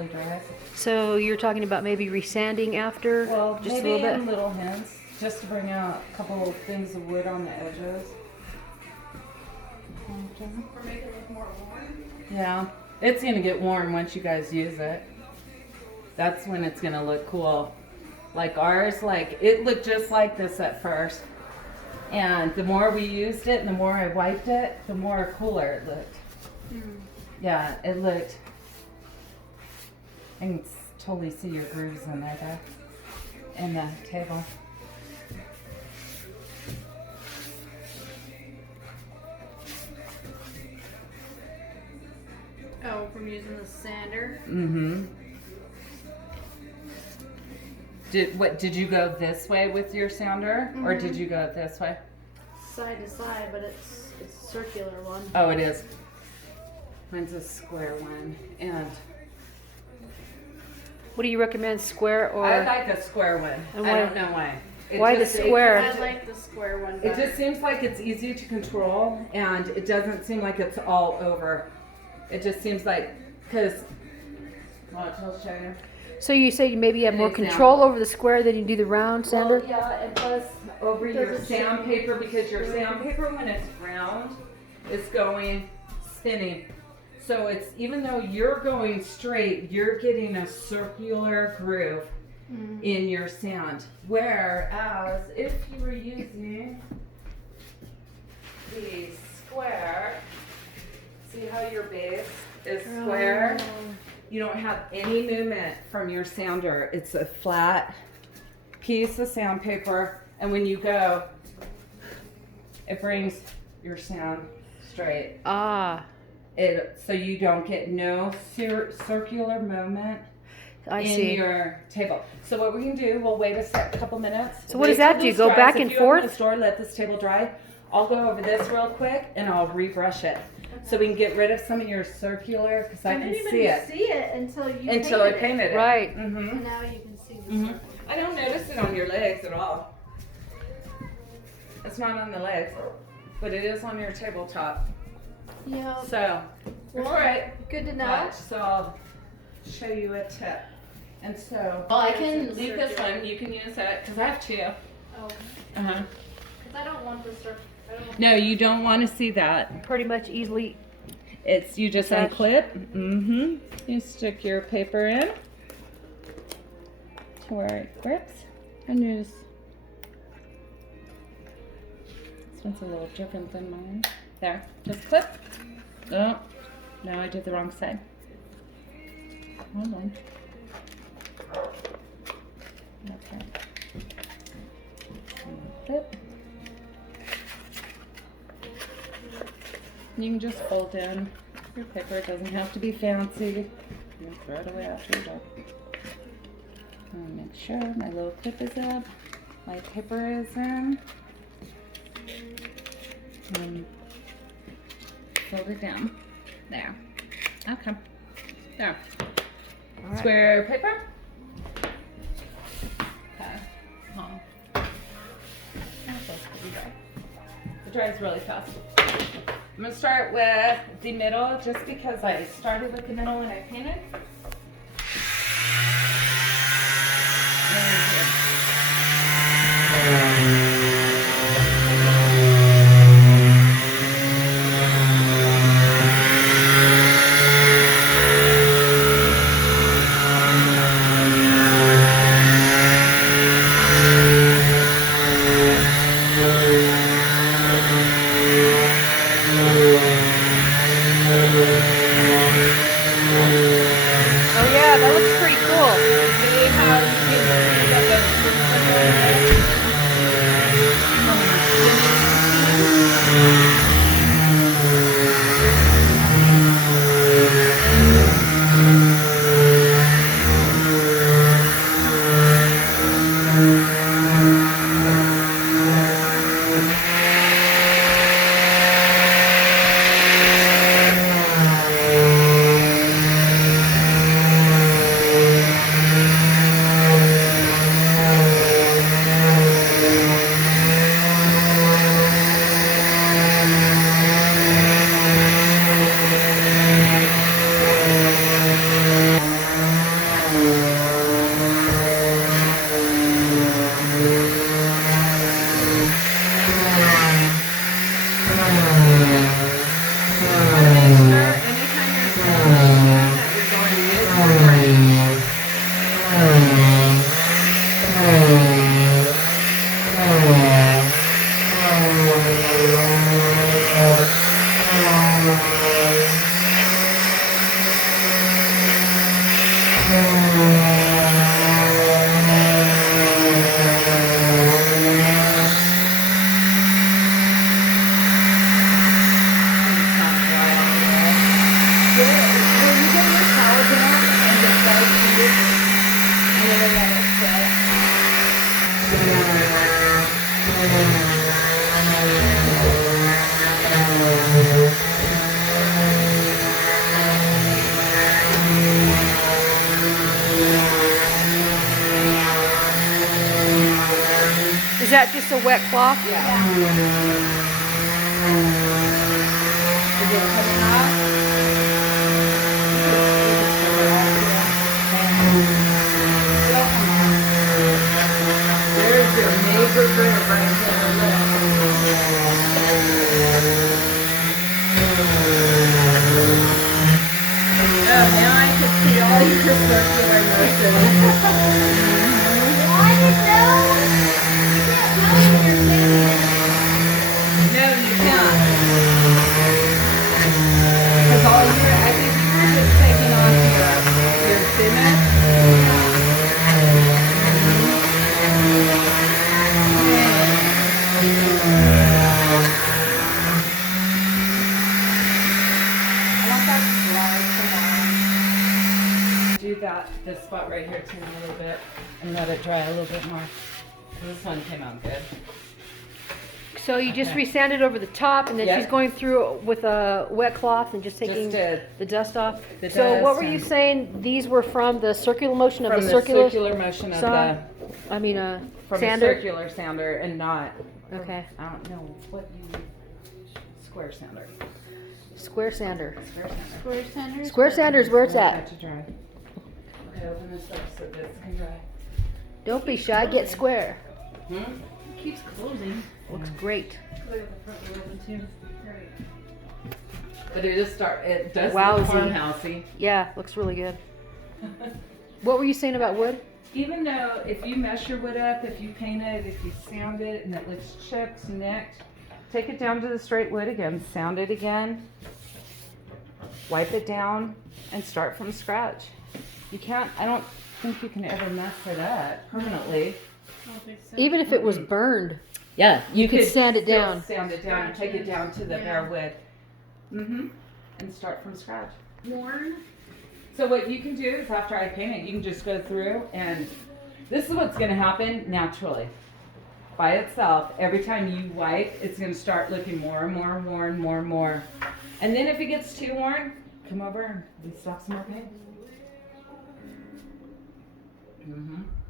really dries. So you're talking about maybe resanding after? Well, just maybe a little in bit? little hints, just to bring out a couple of things of wood on the edges. Or make it look more warm. Yeah, it's gonna get warm once you guys use it. That's when it's gonna look cool. Like ours, like it looked just like this at first. And the more we used it and the more I wiped it, the more cooler it looked. Yeah, it looked. I can totally see your grooves in there, though, in the table. Oh, from using the sander. Mm-hmm. Did you go this way with your sander, or did you go this way? Side to side, but it's a circular one. Oh, it is. Mine's a square one, and What do you recommend, square or? I like a square one. And I why- don't know why. why the square? I like the square one It better. just seems like it's easy to control, and it doesn't seem like it's all over. It just seems like, because, watch, I'll show you. So you say you maybe have An more example. control over the square than you do the round sander? Well, yeah, and plus over your Does it sandpaper, because your sandpaper, when it's round, is going spinning. So it's, even though you're going straight, you're getting a circular groove in your sand. Whereas if you were using the square, see how your base is square? You don't have any movement from your sander. It's a flat piece of sandpaper, and when you go, it brings your sand straight. Ah, So you don't get no circular movement I in see. your table. So what we can do, we'll wait a couple minutes. So what Wait does that till do? this Go dries. back If and you open forth? the store, let this table dry. I'll go over this real quick and I'll rebrush it. So we can get rid of some of your circular, because I I can didn't see even it. see it until you Until I painted painted it. Right. Mm-hmm. And now you can see the Mhm. circle. I don't notice it on your legs at all. It's not on the legs, but it is on your tabletop. Yeah. So, Well, all right. Good to know. Watch, so I'll show you a tip. And so, Well, I can leave this circulate. one. You can use it because I have two. Oh, Uh-huh. because I don't want the circle. I don't want No, you don't want to see that. Pretty much easily. It's you just Attach. unclip. Mm-hmm. You stick your paper in to where it grips, and you just. This one's a little different than mine. There, just clip. Oh, no, I did the wrong side. Hold on. Okay. Clip. You can just fold in your paper. It doesn't have to be fancy. You can throw it away after you're done. Make sure my little clip is up. My paper is in. And fold it down. There. Okay. There. All right. Square paper. Okay. It dries really fast. I'm gonna start with the middle just because I started with the middle when I painted. Oh yeah, that looks pretty cool. See how you can see that that just a wet cloth? Yeah. Is it coming off? It'll come off. There's your major groove right there. Oh, now I can see all your circular motion. Why did you can't tell when you're singing it. No, you can't. Because all you're, I think you were just taking off your thinness. I want that to dry. Come on. Do that, this spot right here too a little bit and let it dry a little bit more. This one came out good. So you just Okay. resanded over the top, and then Yep. she's going through with a wet cloth and just taking did. the dust off. The So what dust were you and- saying? These were from the circular motion of From the the circular, circular motion of saw? the, I mean, from sander. a circular sounder and not, Okay, I don't know what you, square sounder. square sander. Square sounder. Square centers. Square sander is where it's Let at. that to dry. Okay, open this up so this can dry. Don't be shy. Get square. Hmm? It keeps closing. Looks great. Look at the front door open too. But it does Wowzy. look farmhousey. Yeah, looks really good. What were you saying about wood? Even though if you mess your wood up, if you paint it, if you sound it and it looks chipped, nicked, take it down to the straight wood again, sound it again, wipe it down, and start from scratch. You can't, I don't think you can ever mess it up permanently. I don't think so. Even if it was burned. Yeah, you could sand it still down. Sand it down and take it down to the Yeah. bare wood. Mm-hmm. And start from scratch. Worn. So what you can do is after I paint it, you can just go through and this is what's gonna happen naturally. By itself, every time you wipe, it's gonna start looking more and more worn, more and more. And then if it gets too worn, come over and we slap some more paint. Mm-hmm.